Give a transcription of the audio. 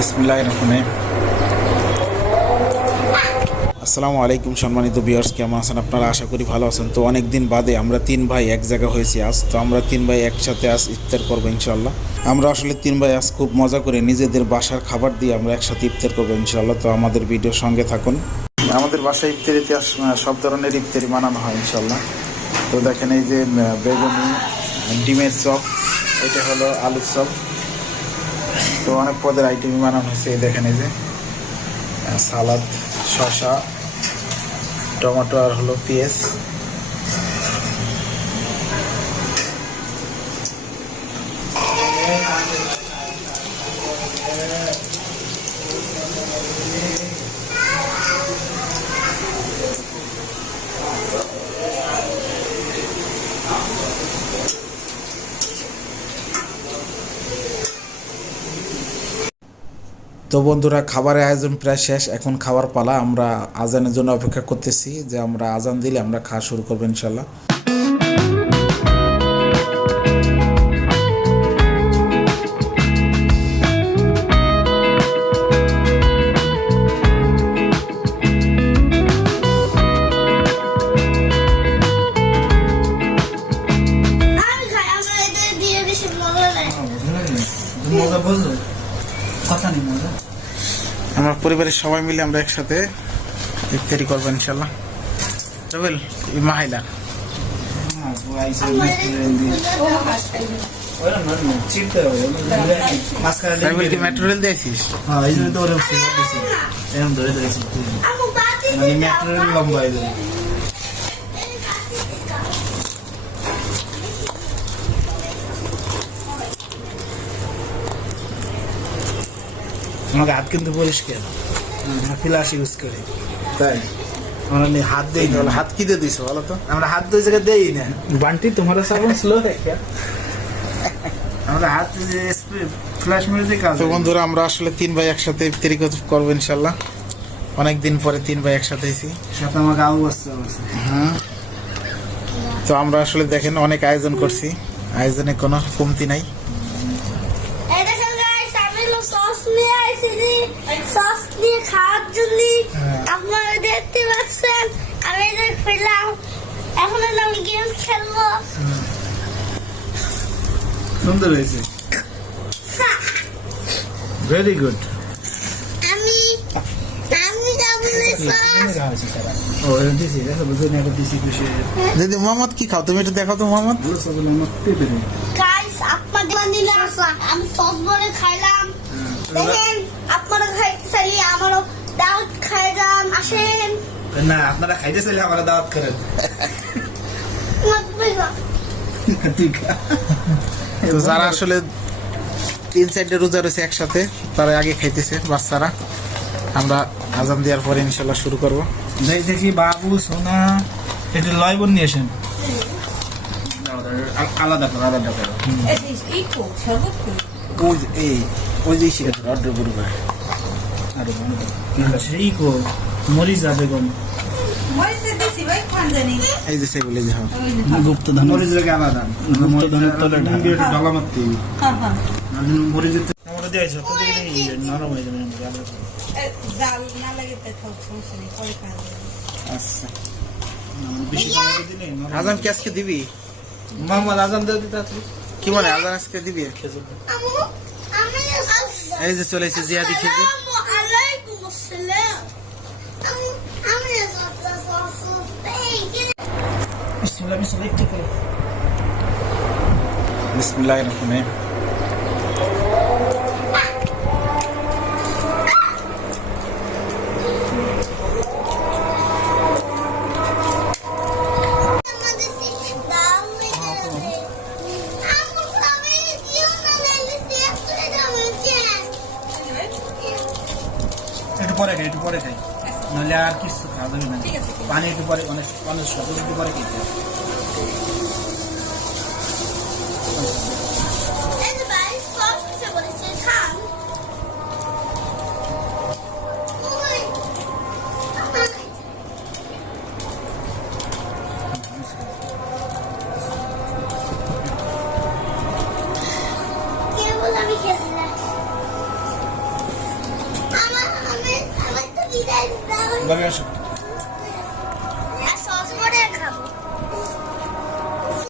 বিসমিল্লাহির রহমানির রহিম। আসসালামু আলাইকুম সম্মানিত ভিউয়ার্স, কেমন আছেন আপনারা? আশা করি ভালো আছেন। তো অনেক দিন বাদে আমরা তিন ভাই এক জায়গা হয়েছি আজ। তো আমরা তিন ভাই একসাথে আজ ইফতার করবো ইনশাল্লাহ। আমরা আসলে তিন ভাই আজ খুব মজা করে নিজেদের বাসার খাবার দিয়ে আমরা একসাথে ইফতার করবো ইনশাল্লাহ। তো আমাদের ভিডিওর সঙ্গে থাকুন। আমাদের বাসায় ইফতারিতে সব ধরনের ইফতারি বানানো হয় ইনশাল্লাহ। তো দেখেন এই যে বেগুনি, ডিমের চপ, এটা হলো আলুর চপ। তো অনেক পদের আইটেমই বানানো হয়েছে। এই দেখেন এই যে সালাদ, শসা, টমেটো আর হলো পেঁয়াজ। তো বন্ধুরা, খাবারের আয়োজন প্রায় শেষ, এখন খাবার পালা। আমরা আজানের জন্য অপেক্ষা করতেছি, যে আমরা আজান দিলে আমরা খাওয়া শুরু করবো ইনশাল্লাহ। আমরা পরিবারের সবাই মিলে আমরা একসাথে ইফতারি করবো ইনশাল্লাহ। রবিল মাহাইলা মেট্রো রেল দিয়েছিস? লম্বা আমাকে হাত কিন্তু পরিষ্কার, ফ্লাশ ইউজ করি, তাই আমরা হাত দেই না। হাত কি দিয়ে দিছো বলো তো? আমরা হাত দুই জায়গায় দেই না। বান্টি তোমার সাবন স্লো দেখে আমরা হাত ফ্লাশ মেরে দিই কাজ। তো বন্ধুরা, আমরা আসলে তিন ভাই একসাথে ইফতারি করবো ইনশাল্লাহ। অনেকদিন পরে তিন ভাই একসাথে হয়েছি। সাথে আমাকে আউ আসছে। হ্যাঁ, তো আমরা আসলে দেখেন অনেক আয়োজন করছি, আয়োজনে কোনো কমতি নাই। সস দিয়ে খাওয়ার জন্য আপনারা দেখতে পাচ্ছেন আমি এটা পেলাম। এখন আমি গেম খেলবো। সুন্দর হয়েছে, ভেরি গুড। আমি দিদি মোহাম্মদ কি খাও তুমি? একটু দেখো তো মোহাম্মদ। আমি সস বলে খাইলাম। দেখেন আপনারা খাইতে চাইলে আমারও দাওয়াত খাই যান, আসেন। না, আপনারা খাইতে চাইলে আমরা দাওয়াত করেন। যারা আসলে তিন সাইডে রোজা রয়েছে একসাথে, তারা আগে খাইতেছে বাচ্চারা। আমরা আজান দেওয়ার পরে ইনশাল্লাহ শুরু করবো। দেখি বাবু সোনা একটু লয়বন নিয়ে আসেন। আলাদা করো, আলাদা করো। ওই যে শিখেছে অর্ডার করবে। মরি যাবে গম এই যে সেগুলি যে গুপ্তধন মরিচ রেখে আলাদা গুপ্তধনের তলে ঢালা মারতে মরিচ দিয়েছে নরম হয়ে যাবে। আচ্ছা, আজান কি আজকে দিবি? মোহাম্মদ আজান দিয়ে দিতে কি মানে? আজান আজকে দিবি? এই যে চলে এসে জিয়াদি খেজুর। বিসমিল্লাহির রহমানির রহিম। একটু পরে খাই, নাহলে আর কিছু খাওয়া যাবে না। পানি একটু পরে, অনেক সবুজ একটু পরে খেতে হবে। ভাবে আসো